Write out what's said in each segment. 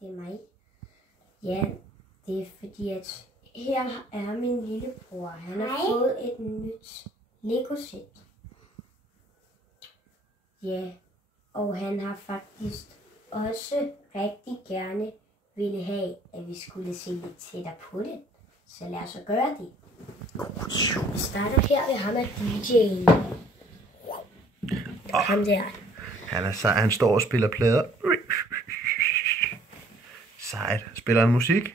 Det er mig. Ja, det er fordi, at her er min lillebror. Han har fået et nyt Lego-sæt. Ja, og han har faktisk også rigtig gerne ville have, at vi skulle se lidt tættere på det. Så lad os gøre det. Vi starter her ved ham af DJ'en. Ham der. Han er sej, han står og spiller plader. Sejt. Spiller han musik?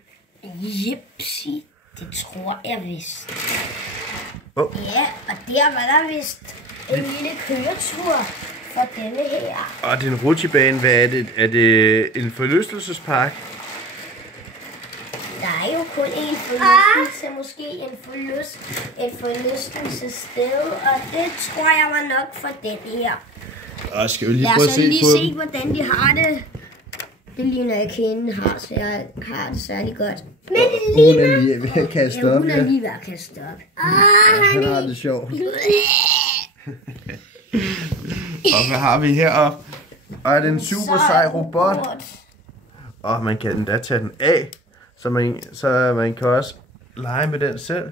Jepsi, det tror jeg vist. Oh. Ja, og der var der vist en lille køretur for denne her. Og det er en rutsjebane. Hvad er det? Er det en forlystelsespark? Der er jo kun en forlystelse, måske et forlystelsessted, og det tror jeg var nok for den her. Og skal vi lige Lad prøve os at se lige på se, dem? hvordan de har det. Det ligner ikke hende har det særlig godt. Men det Hun er lige ved at kaste op. hun er lige ved at kaste op. Han har det sjovt. Og hvad har vi heroppe? Og er det en super sej robot? Og man kan endda tage den af, så man kan også lege med den selv.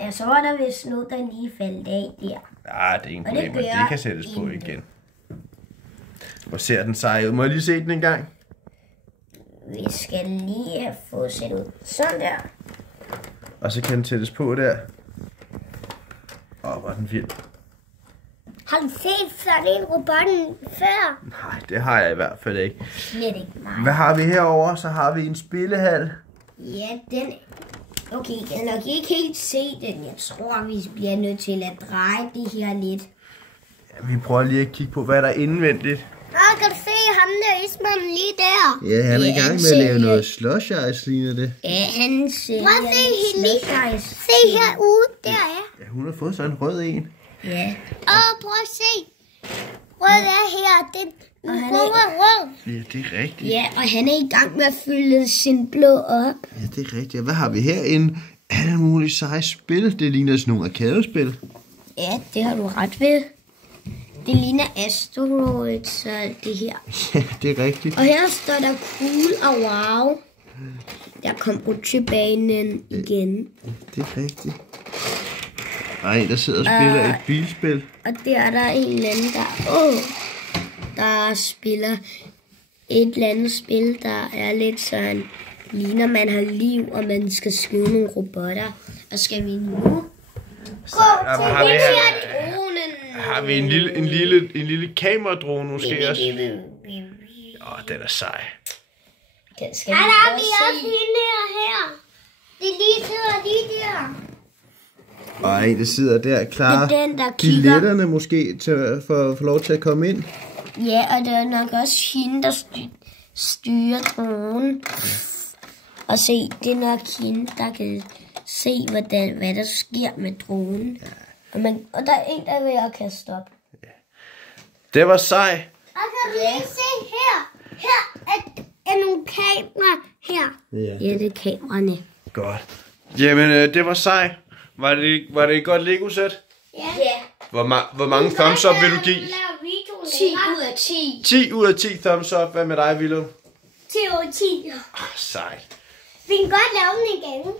Ja, så var der vist noget, der lige faldt af der. Ja, det er ingen Og det problem, det gør kan sættes på intet. igen. Hvor ser den sej ud? Må jeg lige se den en gang? Vi skal lige få set ud. Sådan der. Og så kan den sættes på der. Hvor er den vild. Har du set sådan en robotten før? Nej, det har jeg i hvert fald ikke. Slet ikke meget. Hvad har vi herover? Så har vi en spillehal. Ja, den... Okay, jeg kan nok ikke helt se den. Jeg tror, vi bliver nødt til at dreje det her lidt. Ja, vi prøver lige at kigge på, hvad der er indvendigt. Kan du se ham der Isman lige der? Ja, han er i Ja, gang han med at lave ser- noget slush ice, ligner det. Ja, han ser... Prøv at se hende. Se Se herude, der er. Ja, hun har fået sådan en rød en. Ja. Prøv at se. Rød er her. Den Og han rød er- er rød. Ja, det er rigtigt. Ja, og han er i gang med at fylde sin blå op. Ja, det er rigtigt. Hvad har vi her? En alle mulige seje spil. Det ligner sådan nogle arkadespil. Ja, det har du ret ved. Det ligner Asteroids og alt det her. Ja, det er rigtigt. Og her står der cool og wow. Der kom rutsjebanen igen. Det er rigtigt. Der er en, der sidder og spiller et bilspil. Og der er der en eller anden, der spiller et eller andet spil, der er lidt sådan, ligner man har liv, og man skal skyde nogle robotter. Og skal vi nu gå har vi til her- dronen? Har vi en lille kameradrone måske også? Den er sej. Skal vi Der er prøve vi at også se? hende her. Det lige sidder lige der. Og en, der sidder der klar. Det er den, der kigger. Billetterne måske til at få lov til at komme ind. Ja, og det er nok også hende, der styrer dronen. Og se, det er nok hende, der kan se, hvad der sker med dronen. Ja. Og der er en, der er ved at kaste op. Det var sej. Og kan du lige se her. Her er nogle kameraer her. Ja, det er kameraerne. Godt. Jamen, det var sej. Var det et godt Lego-sæt? Ja. Hvor mange thumbs up vil du give? 10 10 ud af 10. 10 ud af 10 thumbs up. Hvad med dig, Willem? 10 over 10. Sejt. Vi kan godt lave den igen.